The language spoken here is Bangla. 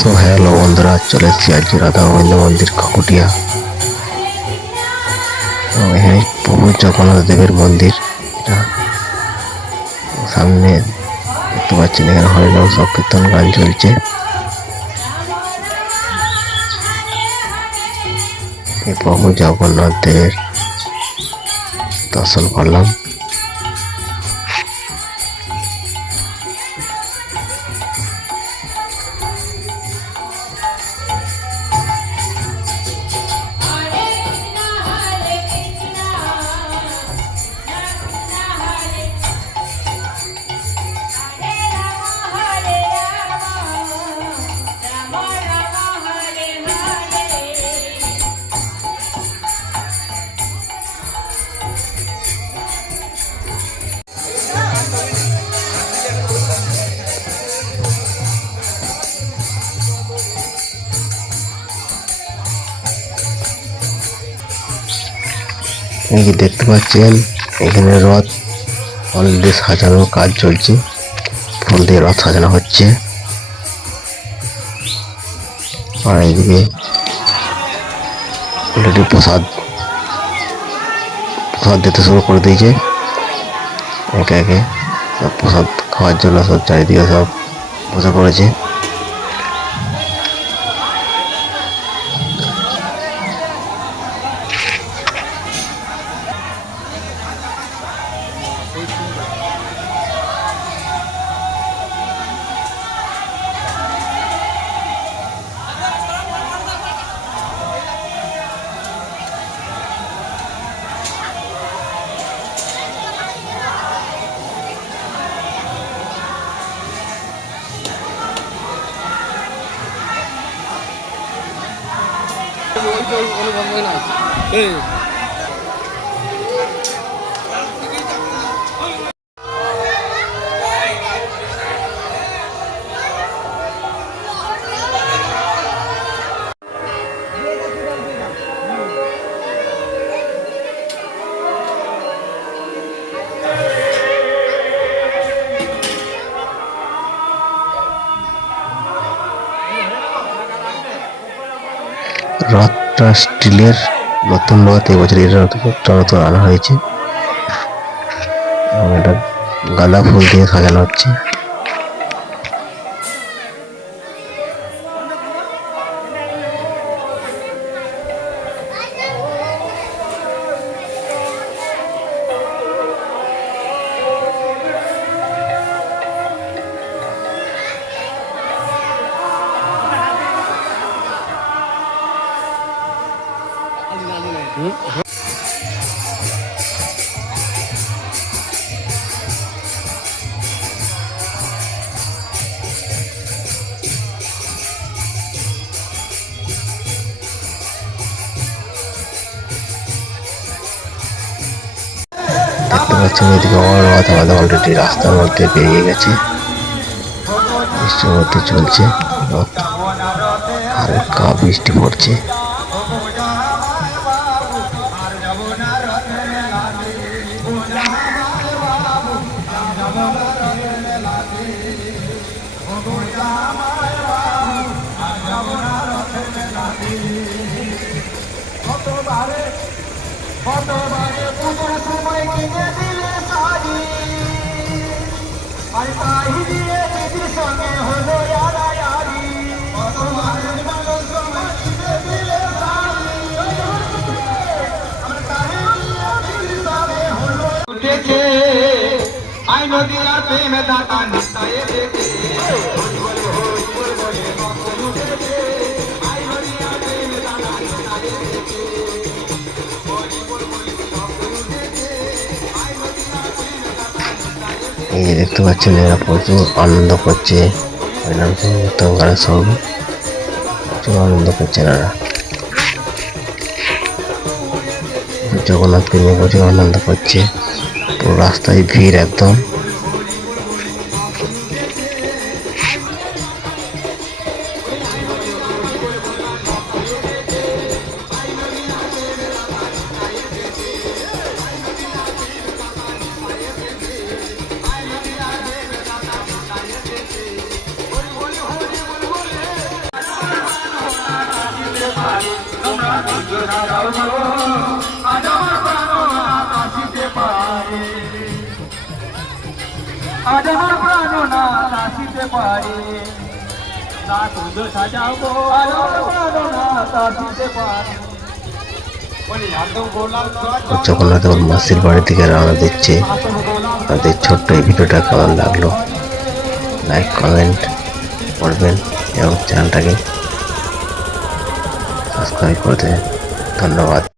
সো হ্যালো বন্ধুরা, চলে এসেছি আজকে রাধা গোবিন্দ মন্দির কাকুটিয়া। এখানে প্রভু জগন্নাথ দেবের মন্দির। এটা সামনে দেখতে পাচ্ছেন, এখানে হরিনাম সংকীর্তন গান চলছে। এই প্রভু জগন্নাথ দেবের দর্শন করলাম। এই যে দেখতে পাচ্ছেন, এখানে রথ অলরেডি সাজানোর কাজ চলছে। ফুল দিয়ে রথ সাজানো হচ্ছে। আর এইদিকে অলরেডি প্রসাদ দিতে শুরু করে দিয়েছে। একে একে সব প্রসাদ খাওয়ার জন্য সব চারিদিকে সব বসে পড়েছে। রথটা স্টিলের, নতুন রথ এবছর নতুন আনা হয়েছে। এটা গাঁদা ফুল দিয়ে সাজানো হচ্ছে। দেখতে পাচ্ছেন, এদিকে রথ আমাদের অলরেডি রাস্তার মধ্যে বেরিয়ে গেছে। বৃষ্টির মধ্যে চলছে রথ, হালকা বৃষ্টি পড়ছে। আই নদীর প্রেমে দাতা নিতায়ে দেখে এই যে দেখতে পাচ্ছেন, এরা প্রচুর আনন্দ করছে। হরিনাম সংকীর্তন গানের সঙ্গে প্রচুর আনন্দ করছে এনারা। জগন্নাথকে নিয়ে প্রচুর আনন্দ করছে। পুরো রাস্তায় ভিড় একদম। আজ আমার প্রাণ নাথ আসিতে পারে, আজ আমার প্রাণ নাথ আসিতে পারে, না কুঞ্জ সাজাবো আজ আমার প্রাণ নাথ আসিতে পারে। জগন্নাথ ওর মাসির বাড়ির দিকে রওনা দিচ্ছে। তাদের ছোট্ট এই ভিডিওটা কেমন লাগলো লাইক কমেন্ট করবেন এবং চ্যানেলটাকে সাবস্ক্রাইব করে দেবেন। ধন্যবাদ।